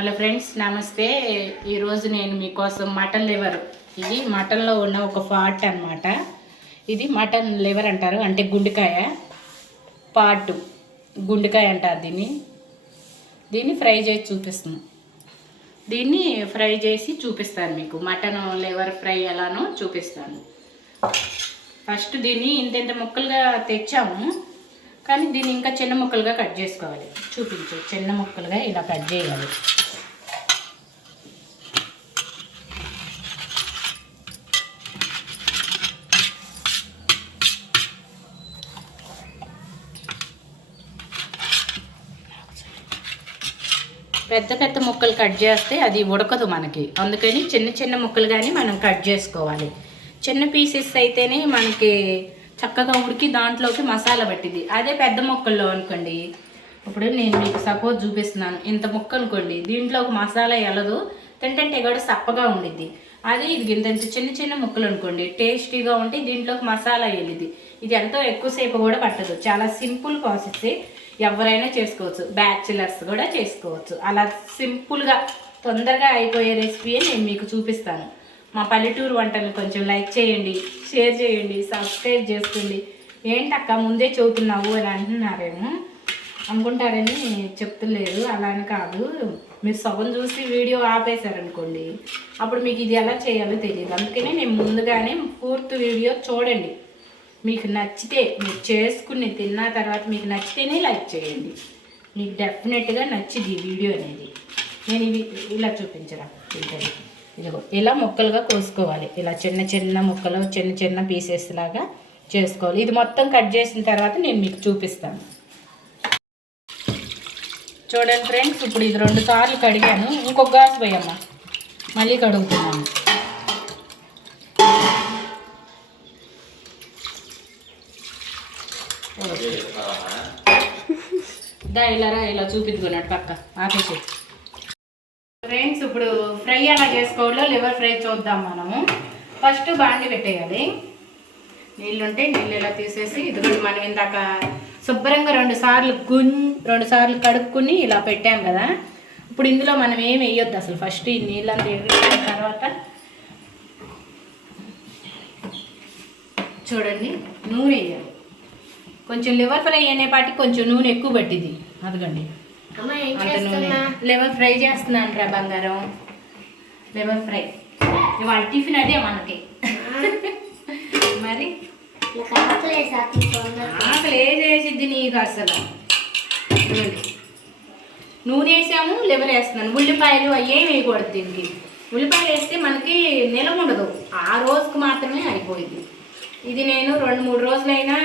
Hello friends, నమస్తే. ఈరోజు నేను మీకోసం మటన్ లివర్, ఇది మటన్లో ఉన్న ఒక పార్ట్ అన్నమాట. ఇది మటన్ లివర్ అంటారు, అంటే గుండెకాయ పార్ట్, గుండెకాయ అంటారు దీన్ని ఫ్రై చేసి చూపిస్తాను. దీన్ని ఫ్రై చేసి చూపిస్తాను మీకు. మటన్ లివర్ ఫ్రై ఎలానో చూపిస్తాను. ఫస్ట్ దీన్ని ఇంత ముక్కలుగా తెచ్చాము, కానీ దీన్ని ఇంకా చిన్న ముక్కలుగా కట్ చేసుకోవాలి. చూపించు, చిన్న ముక్కలుగా ఇలా కట్ చేయాలి. పెద్ద పెద్ద ముక్కలు కట్ చేస్తే అది ఉడకదు మనకి, అందుకని చిన్న చిన్న ముక్కలు కానీ మనం కట్ చేసుకోవాలి. చిన్న పీసెస్ అయితేనే మనకి చక్కగా ఉడికి దాంట్లోకి మసాలా పట్టింది. అదే పెద్ద ముక్కల్లో అనుకోండి, ఇప్పుడు నేను మీకు సపోజ్ చూపిస్తున్నాను, ఇంత ముక్క అనుకోండి, దీంట్లోకి మసాలా వెళ్ళదు, తింటే కూడా సప్పగా ఉండిద్ది. అదే ఇది ఇంత చిన్న చిన్న ముక్కలు అనుకోండి, టేస్టీగా ఉంటే దీంట్లోకి మసాలా వెళ్ళిద్ది. ఇది ఎంతో ఎక్కువసేపు కూడా పట్టదు, చాలా సింపుల్ ప్రాసెస్. ఎవరైనా చేసుకోవచ్చు, బ్యాచిలర్స్ కూడా చేసుకోవచ్చు. అలా సింపుల్గా తొందరగా అయిపోయే రెసిపీయే నేను మీకు చూపిస్తాను. మా పల్లెటూరు వంటలు కొంచెం లైక్ చేయండి, షేర్ చేయండి, సబ్స్క్రైబ్ చేసుకోండి. ఏంటక్క ముందే చదువుతున్నావు అని అంటున్నారేమో అనుకుంటారని చెప్తలేదు. అలా అని కాదు, మీరు సగం చూసి వీడియో ఆపేశారనుకోండి, అప్పుడు మీకు ఇది ఎలా చేయాలో తెలియదు. అందుకనే నేను ముందుగానే పూర్తి వీడియో చూడండి. మీకు నచ్చితే, మీరు చేసుకుని తిన్న తర్వాత మీకు నచ్చితేనే లైక్ చేయండి. మీకు డెఫినెట్గా నచ్చింది ఈ వీడియో అనేది. నేను ఇవి ఇలా చూపించరా, ఇదిగో ఇలా ముక్కలుగా కోసుకోవాలి. ఇలా చిన్న చిన్న ముక్కలు, చిన్న చిన్న పీసెస్ లాగా చేసుకోవాలి. ఇది మొత్తం కట్ చేసిన తర్వాత నేను మీకు చూపిస్తాను. చూడండి ఫ్రెండ్స్, ఇప్పుడు ఇది 2 సార్లు కడిగాను. ఇంకొక గ్లాస్ పోయమ్మా, మళ్ళీ కడుగుతున్నాను. ఇలా చూపించుకున్నాడు పక్క ఆపేసి. ఫ్రెండ్స్, ఇప్పుడు ఫ్రై ఎలా చేసుకోవాలో లివర్ ఫ్రై చూద్దాం. మనము ఫస్ట్ బాండి పెట్టేయాలి. నీళ్ళుంటే నీళ్ళు ఇలా తీసేసి, ఇది మనం ఇందాక శుభ్రంగా 2 సార్లు కడుక్కుని ఇలా పెట్టాం కదా. ఇప్పుడు ఇందులో మనం ఏం వేయొద్దు అసలు. ఫస్ట్ ఈ నీళ్ళంతా ఎగిరిన తర్వాత చూడండి, నూనె వేయాలి. కొంచెం లివర్ ఫ్రై అనేపాటికి కొంచెం నూనె ఎక్కువ పట్టింది. అదిగండి, అంత నూనె. లివర్ ఫ్రై చేస్తున్నాను రా బంగారం, లివర్ ఫ్రై. ఇవాళ టిఫిన్ అదే మనకి. మరి ఆకలి వేసేసిద్ది నీకు అసలు. నూనె వేసాము, లివర్ వేస్తున్నాను. ఉల్లిపాయలు అయ్యేం వేయకూడదు దీనికి. ఉల్లిపాయలు వేస్తే మనకి నిలవ ఉండదు, ఆ రోజుకు మాత్రమే అయిపోయింది. ఇది నేను 2-3 రోజులైనా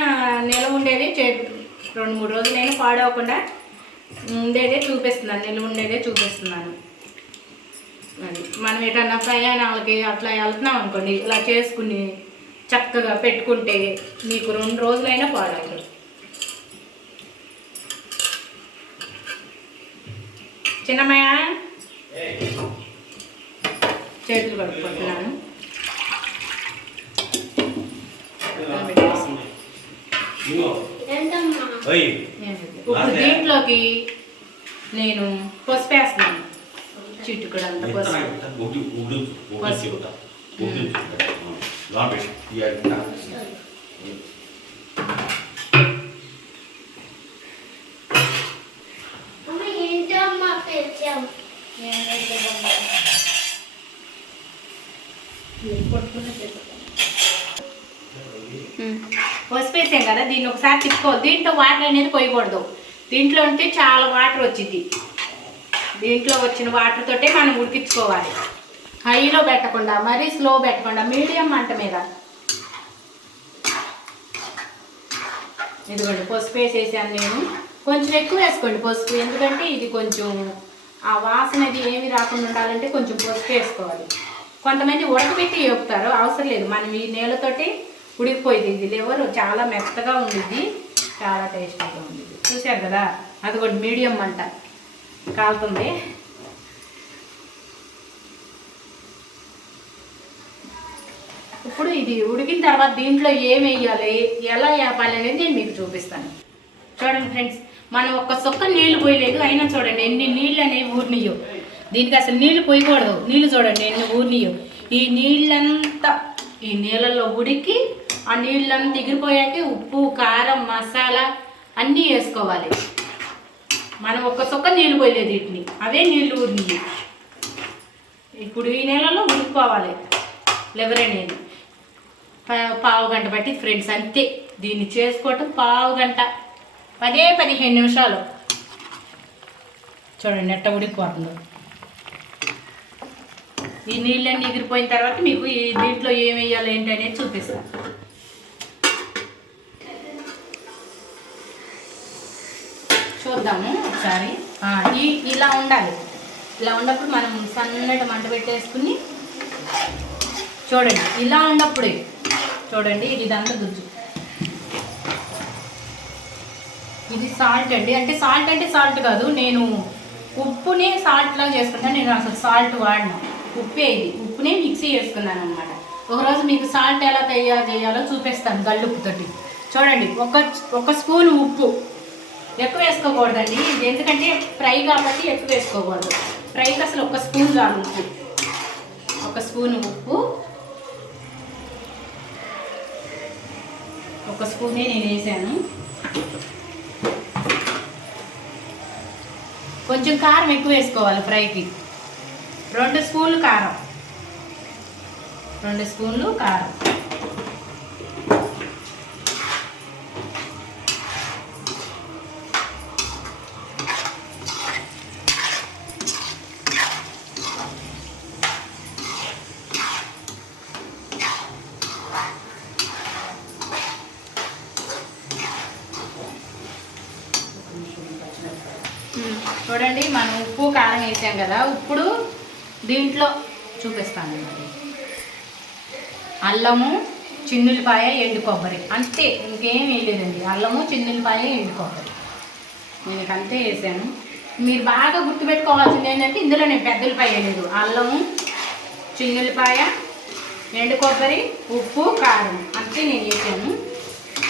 నిలవ ఉండేదే 2-3 రోజులైనా పాడవకుండా ఉండేదే చూపిస్తున్నాను, నిలవ ఉండేదే చూపిస్తున్నాను. అది మనం ఎటన్నా ప్రయాణాలకి అట్లా వెళ్తున్నాం అనుకోండి, ఇలా చేసుకుని చక్కగా పెట్టుకుంటే మీకు 2 రోజులైనా పాడవదు. చిన్నమ్మయ్య, చేతులు కడుక్కుంటున్నాను. ఇప్పుడు దీంట్లోకి నేను పసుపు వేస్తున్నాను, చిట్టుకుడు అంత పసుపు. పసుపు వేసాం కదా, దీన్ని ఒకసారి తిప్పుకోవాలి. దీంట్లో వాటర్ అనేది పోయకూడదు. దీంట్లో ఉంటే చాలా వాటర్ వచ్చింది. దీంట్లో వచ్చిన వాటర్ తోటే మనం ఉడికించుకోవాలి. హైలో పెట్టకుండా, మరీ స్లో పెట్టకుండా, మీడియం మంట మీద. ఇదిగోండి, పసుపు వేసేసాను నేను. కొంచెం ఎక్కువ వేసుకోండి పసుపు, ఎందుకంటే ఇది కొంచెం ఆ వాసన అది ఏమి రాకుండా ఉండాలంటే కొంచెం పసుపు వేసుకోవాలి. కొంతమంది ఉడకబెట్టి వేపుతారు, అవసరం లేదు. మనం ఈ నీళ్ళతోటి ఉడికిపోయింది. ఇది లివర్ చాలా మెత్తగా ఉండిద్ది, చాలా టేస్టీగా ఉండిద్ది. చూశారు కదా, అది కూడా మీడియం మంట కాలుతుంది. ఇప్పుడు ఇది ఉడికిన తర్వాత దీంట్లో ఏం వేయాలి, ఎలా వేపాలి అనేది నేను మీకు చూపిస్తాను. చూడండి ఫ్రెండ్స్, మనం ఒక్క సుక్క నీళ్లు పోయలేదు, అయినా చూడండి ఎన్ని నీళ్ళు అనేవి ఊరినియో. దీనికి అసలు నీళ్ళు పోయకూడదు. నీళ్ళు చూడండి ఎన్ని ఊరినియో. ఈ నీళ్ళంతా ఈ నీళ్ళల్లో ఉడికి ఆ నీళ్ళంతా ఎగిరిపోయాక ఉప్పు కారం మసాలా అన్నీ వేసుకోవాలి. మనం ఒక్క చొక్క నీళ్ళు పోయలేదు వీటిని, అవే నీళ్ళు ఊరినియి. ఇప్పుడు ఈ నీళ్ళలో ఉడికిపోవాలి లివర్ అనేది. పావు గంట బట్టి ఫ్రెండ్స్, అంతే. దీన్ని చేసుకోవటం పావు గంట, 10-15 నిమిషాలు. చూడండి ఎట్ట ఉడికిపోతుందో. ఈ నీళ్ళన్నీ ఎగిరిపోయిన తర్వాత మీకు ఈ దీంట్లో ఏం వేయాలి ఏంటి అనేది చూపిస్తాను. చూద్దాము ఒకసారి. ఇలా ఉండాలి. ఇలా ఉన్నప్పుడు మనం సన్నటి మంట పెట్టేసుకుని చూడండి. ఇలా ఉన్నప్పుడే చూడండి ఇదంతా గుజ్జు. ఇది సాల్ట్ అండి. అంటే సాల్ట్ కాదు, నేను ఉప్పునే సాల్ట్ లాగా చేసుకుంటాను. నేను అసలు సాల్ట్ వాడినా, ఉప్పే ఇది. ఉప్పునే మిక్సీ చేసుకున్నాను అనమాట. ఒకరోజు మీకు సాల్ట్ ఎలా తయారు చేయాలో చూపిస్తాను గల్లుప్పుతోటి. చూడండి, ఒక స్పూన్ ఉప్పు. ఎక్కువ వేసుకోకూడదండి ఇది, ఎందుకంటే ఫ్రై కాబట్టి ఎక్కువ వేసుకోకూడదు. ఫ్రైకి అసలు ఒక స్పూన్ చాలు ఉప్పు. ఒక స్పూన్ ఉప్పు, ఒక స్పూనే నేను వేసాను. కొంచెం కారం ఎక్కువ వేసుకోవాలి ఫ్రైకి. 2 స్పూన్లు కారం, 2 స్పూన్లు కారం. చూడండి మనం ఉప్పు కారం వేసాం కదా. ఇప్పుడు దీంట్లో చూపిస్తాను. అల్లము, చిన్నులపాయ, ఎండు కొబ్బరి, అంతే. ఇంకేం వేయలేదండి. అల్లము, చిన్నులపాయ, ఎండు కొబ్బరి, నేను అంతే వేసాను. మీరు బాగా గుర్తుపెట్టుకోవాల్సింది ఏంటంటే ఇందులో నేను పెద్దలపాయ వేయలేదు. అల్లము, చిన్నులపాయ, ఎండు కొబ్బరి, ఉప్పు, కారం, అంతే నేను వేసాను.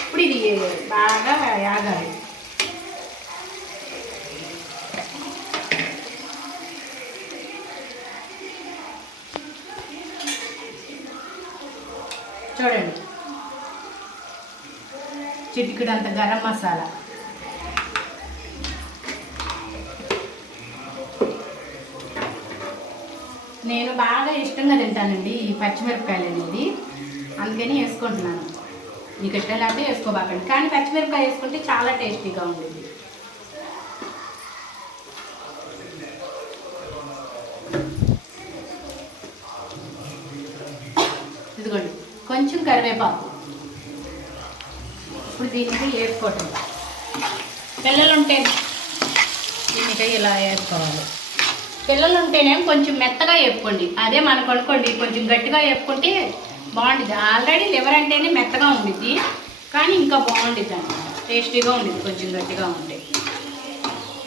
ఇప్పుడు ఇది బాగా యాగాలి. చూడండి, చిటికెడంత గరం మసాలా, నేను బాగా ఇష్టంగా తింటానండి ఈ పచ్చిమిరపకాయలు అనేది, అందుకని వేసుకుంటున్నాను. మీకు ఇష్టం లేకపోతే వేసుకోబాకండి, కానీ పచ్చిమిరపకాయ వేసుకుంటే చాలా టేస్టీగా ఉంటుంది. ఇదిగోండి కొంచెం కరివేపాకు. ఇప్పుడు దీనికి వేసుకోవటం. పిల్లలు ఉంటే దీనికై ఇలా వేసుకోవాలి. పిల్లలు ఉంటేనేమో కొంచెం మెత్తగా వేపుకోండి. అదే మనకు అనుకోండి కొంచెం గట్టిగా వేపుకుంటే బాగుంటుంది. ఆల్రెడీ లివర్ అంటేనే మెత్తగా ఉండిద్ది, కానీ ఇంకా బాగుండిద్ది అన్నమాట, టేస్టీగా ఉండిద్ది కొంచెం గట్టిగా ఉంటే.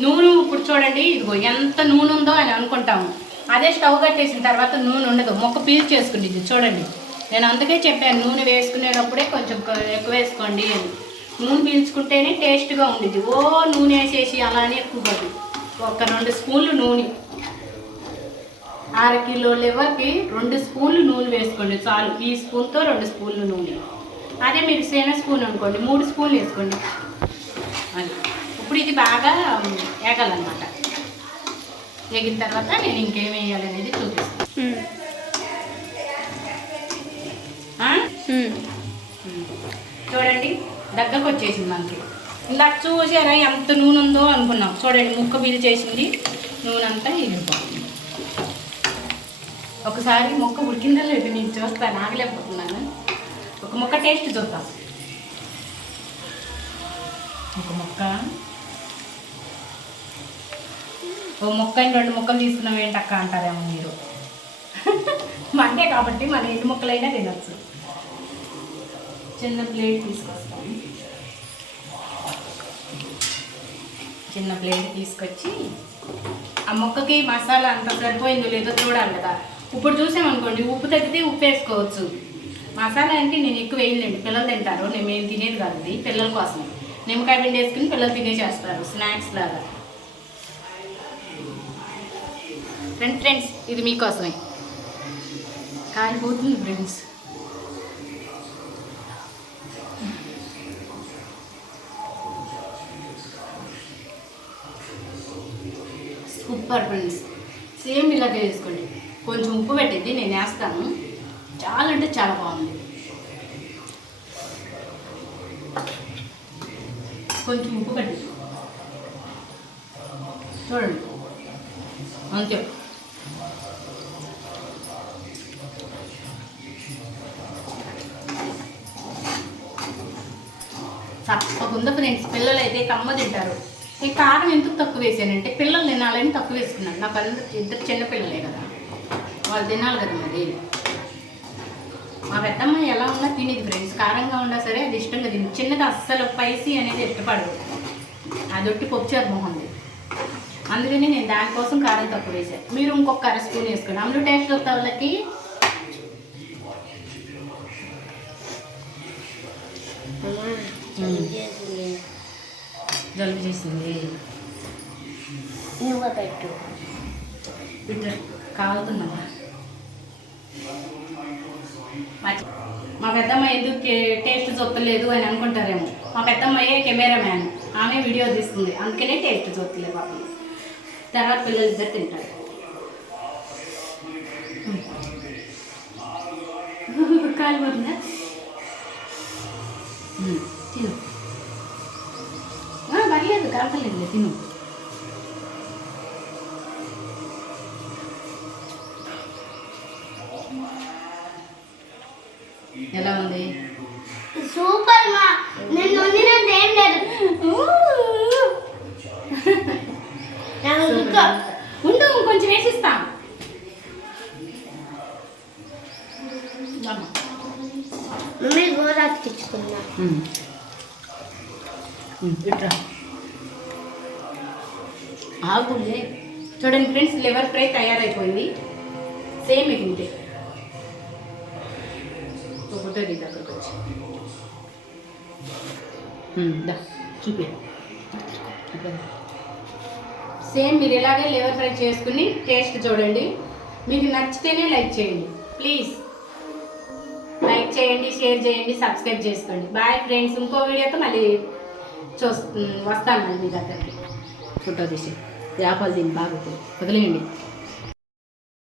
నూనె ఇప్పుడు చూడండి, ఇదిగో ఎంత నూనె ఉందో అని అనుకుంటాము. అదే స్టవ్ కట్టేసిన తర్వాత నూనె ఉండదు, మొక్క పీల్ చేసుకుంటుంది. చూడండి, నేను అందుకే చెప్పాను నూనె వేసుకునేటప్పుడే కొంచెం ఎక్కువ వేసుకోండి అని. నూనె పీల్చుకుంటేనే టేస్ట్గా ఉండిద్ది. ఓ నూనె వేసేసి అలానే ఎక్కువ కాదు, ఒక 2 స్పూన్లు నూనె. 6 కిలో లివర్కి 2 స్పూన్లు నూనె వేసుకోండి చాలు. ఈ స్పూన్తో 2 స్పూన్లు నూనె. అదే మీరు సేన స్పూన్ అనుకోండి 3 స్పూన్లు వేసుకోండి. అది ఇప్పుడు ఇది బాగా వేగాలన్నమాట. వేగిన తర్వాత నేను ఇంకేం వేయాలనేది చూపిస్తాను. చూడండి దగ్గరకు వచ్చేసింది మనకి. ఇందాక చూసారా ఎంత నూనె ఉందో అనుకున్నాం. చూడండి ముక్క బిల్లు చేసింది, నూనె అంతా ఇరిగిపోతుంది. ఒకసారి ముక్క ఉడికిందో లేదు నేను చూస్తాను, ఆగలేకపోతున్నాను. ఒక ముక్క టేస్ట్ చూద్దాం. ఒక ముక్క, ఓ ముక్కని 2 ముక్కలు తీసుకున్నాం ఏంటక్క అంటారేమో మీరు. మండే కాబట్టి మనం ఎన్ని ముక్కలైనా తినచ్చు. చిన్న ప్లేట్ తీసుకొస్తాను. చిన్న ప్లేట్ తీసుకొచ్చి ఆ ముక్కకి మసాలా అంత సరిపోయిందో లేదో చూడాలి కదా. ఇప్పుడు చూసామనుకోండి, ఉప్పు తగ్గితే ఉప్పు వేసుకోవచ్చు. మసాలా అంటే నేను ఎక్కువ వేయలేండి, పిల్లలు తింటారు. మేము తినేది కాదు, ఇది పిల్లల కోసం. నిమ్మకాయ పిండి వేసుకుని పిల్లలు తినేసేస్తారు స్నాక్స్ లాగా. ఫ్రెండ్స్ ఇది మీకోసమే కాలిపోతుంది ఫ్రెండ్స్. సూపర్ ఫ్రెండ్స్, సేమ్ ఇలాగే చేసుకోండి. కొంచెం ఉప్పు పెట్టిద్ది, నేను వేస్తాను. చాలా అంటే చాలా బాగుంది. కొంచెం ఉప్పు పెట్టిద్ది చూడండి, అంతే. తప్పకుండా ఫ్రెండ్స్, పిల్లలు అయితే కమ్మ తింటారు. ఈ కారం ఎందుకు తక్కువ వేసానంటే పిల్లలు తినాలని తక్కువ వేసుకున్నాను. నాకు ఇద్దరు చిన్న పిల్లలే కదా, వాళ్ళు తినాలి కదా. మరి మా పెద్దమ్మాయి ఎలా ఉన్నా తినేది ఫ్రెండ్స్, కారంగా ఉన్నా సరే అది ఇష్టంగా తిని. చిన్నది అస్సలు స్పైసీ అనేది ఇష్టపడదు, అది ఒట్టి పప్పుచారు మొహంది. అందుకని నేను దానికోసం కారం తక్కువ వేసాను. మీరు ఇంకొక అర స్పూన్ వేసుకోండి. అందులో టేస్ట్ వస్తే వాళ్ళకి జలుబు చేసింది. నువ్వు పెట్టు కాలుతుందమ్మా. మా పెద్దమ్మ ఎందుకు టేస్ట్ చూస్తలేదు అని అనుకుంటారేమో. మా పెద్దమ్మయ్యే కెమెరామ్యాన్, ఆమె వీడియో తీస్తుంది, అందుకనే టేస్ట్ చూస్తలేదు పాపం. తర్వాత పిల్లలు ఇద్దరు తింటారు. కాలిపోతుందా? తిను, పర్లేదు, కాకలేదు, తిను. ఎలా ఉంది? సూపర్ మా, నేను వండినది ఏం లేదు. ఉండు, కొంచెం వేసిస్తా. మమ్మీ గోరాకు తెచ్చుకున్నా. ఇట్రా ఆగుండే. చూడండి ఫ్రెండ్స్, లివర్ ఫ్రై తయారైపోయింది. సేమ్ ఇది ఇంతే. ఒకటోది దగ్గరకు వచ్చి చూపి. సేమ్ మీరు ఇలాగే లివర్ ఫ్రై చేసుకుని టేస్ట్ చూడండి. మీకు నచ్చితేనే లైక్ చేయండి ప్లీజ్. లైక్ చేయండి, షేర్ చేయండి, సబ్స్క్రైబ్ చేసుకోండి. బాయ్ ఫ్రెండ్స్, ఇంకో వీడియోతో మళ్ళీ వస్తాను మీ దగ్గరికి. ఫోటో తీసి చేపలు దీన్ని బాగుంటుంది, వదిలేయండి.